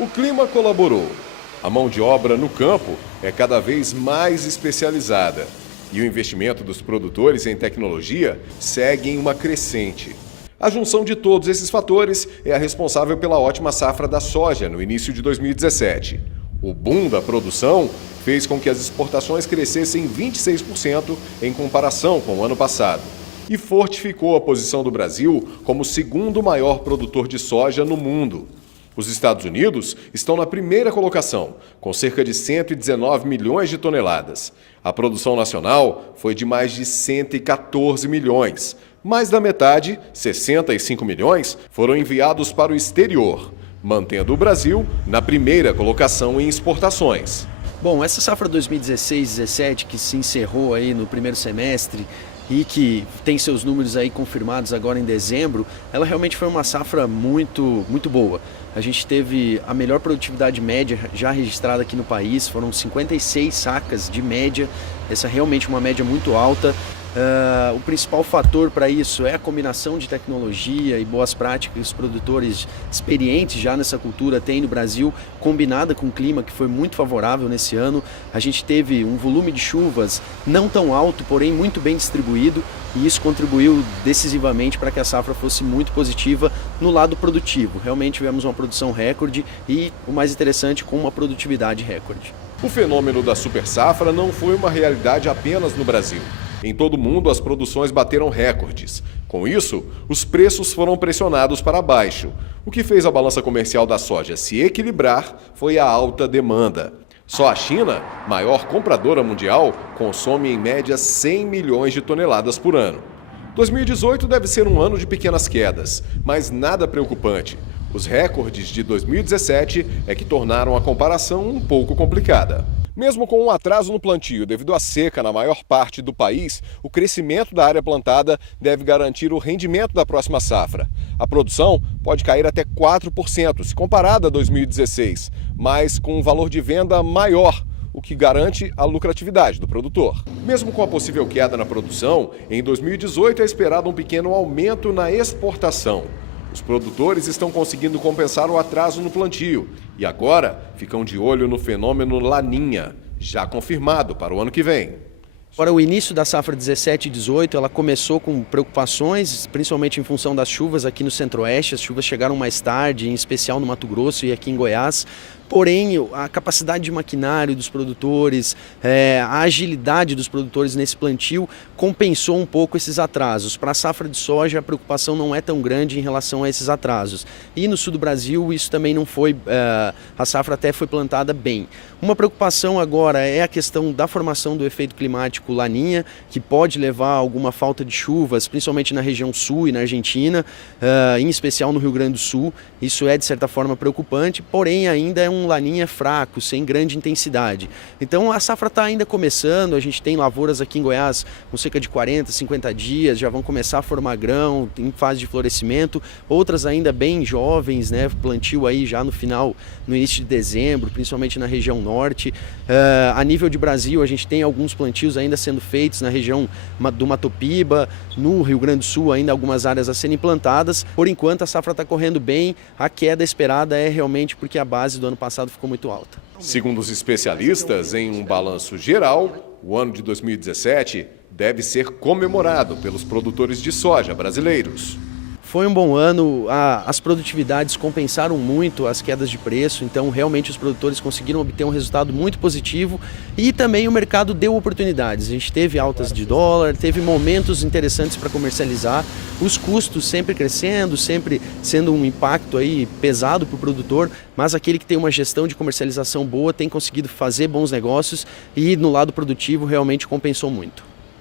O clima colaborou. A mão de obra no campo é cada vez mais especializada e o investimento dos produtores em tecnologia segue em uma crescente. A junção de todos esses fatores é a responsável pela ótima safra da soja no início de 2017. O boom da produção fez com que as exportações crescessem 26% em comparação com o ano passado e fortificou a posição do Brasil como o segundo maior produtor de soja no mundo. Os Estados Unidos estão na primeira colocação, com cerca de 119 milhões de toneladas. A produção nacional foi de mais de 114 milhões. Mais da metade, 65 milhões, foram enviados para o exterior, mantendo o Brasil na primeira colocação em exportações. Bom, essa safra 2016-17 que se encerrou aí no primeiro semestre e que tem seus números aí confirmados agora em dezembro, ela realmente foi uma safra muito boa. A gente teve a melhor produtividade média já registrada aqui no país, foram 56 sacas de média, essa é realmente uma média muito alta. O principal fator para isso é a combinação de tecnologia e boas práticas que os produtores experientes já nessa cultura têm no Brasil, combinada com o clima que foi muito favorável nesse ano. A gente teve um volume de chuvas não tão alto, porém muito bem distribuído, e isso contribuiu decisivamente para que a safra fosse muito positiva no lado produtivo. Realmente tivemos uma produção recorde e, o mais interessante, com uma produtividade recorde. O fenômeno da super safra não foi uma realidade apenas no Brasil. Em todo o mundo, as produções bateram recordes. Com isso, os preços foram pressionados para baixo. O que fez a balança comercial da soja se equilibrar foi a alta demanda. Só a China, maior compradora mundial, consome em média 100 milhões de toneladas por ano. 2018 deve ser um ano de pequenas quedas, mas nada preocupante. Os recordes de 2017 é que tornaram a comparação um pouco complicada. Mesmo com um atraso no plantio devido à seca na maior parte do país, o crescimento da área plantada deve garantir o rendimento da próxima safra. A produção pode cair até 4% se comparada a 2016, mas com um valor de venda maior, o que garante a lucratividade do produtor. Mesmo com a possível queda na produção, em 2018 é esperado um pequeno aumento na exportação. Os produtores estão conseguindo compensar o atraso no plantio e agora ficam de olho no fenômeno Laninha, já confirmado para o ano que vem. Para o início da safra 17 e 18, ela começou com preocupações, principalmente em função das chuvas aqui no Centro-Oeste. As chuvas chegaram mais tarde, em especial no Mato Grosso e aqui em Goiás. Porém, a capacidade de maquinário dos produtores, a agilidade dos produtores nesse plantio compensou um pouco esses atrasos. Para a safra de soja, a preocupação não é tão grande em relação a esses atrasos. E no sul do Brasil, isso também não foi, a safra até foi plantada bem. Uma preocupação agora é a questão da formação do efeito climático Laninha, que pode levar a alguma falta de chuvas, principalmente na região sul e na Argentina, em especial no Rio Grande do Sul. Isso é, de certa forma, preocupante, porém ainda é um Laninha fraco, sem grande intensidade. Então a safra está ainda começando, a gente tem lavouras aqui em Goiás com cerca de 40, 50 dias, já vão começar a formar grão, em fase de florescimento, outras ainda bem jovens, né, plantio aí já no início de dezembro, principalmente na região norte. A nível de Brasil, a gente tem alguns plantios ainda sendo feitos na região do Mato Piba, no Rio Grande do Sul ainda algumas áreas a serem plantadas. Por enquanto a safra está correndo bem, a queda esperada é realmente porque a base do ano passado ficou muito alta. Segundo os especialistas, em um balanço geral, o ano de 2017 deve ser comemorado pelos produtores de soja brasileiros. Foi um bom ano, as produtividades compensaram muito as quedas de preço, então realmente os produtores conseguiram obter um resultado muito positivo e também o mercado deu oportunidades. A gente teve altas de dólar, teve momentos interessantes para comercializar, os custos sempre crescendo, sempre sendo um impacto aí pesado para o produtor, mas aquele que tem uma gestão de comercialização boa tem conseguido fazer bons negócios e no lado produtivo realmente compensou muito.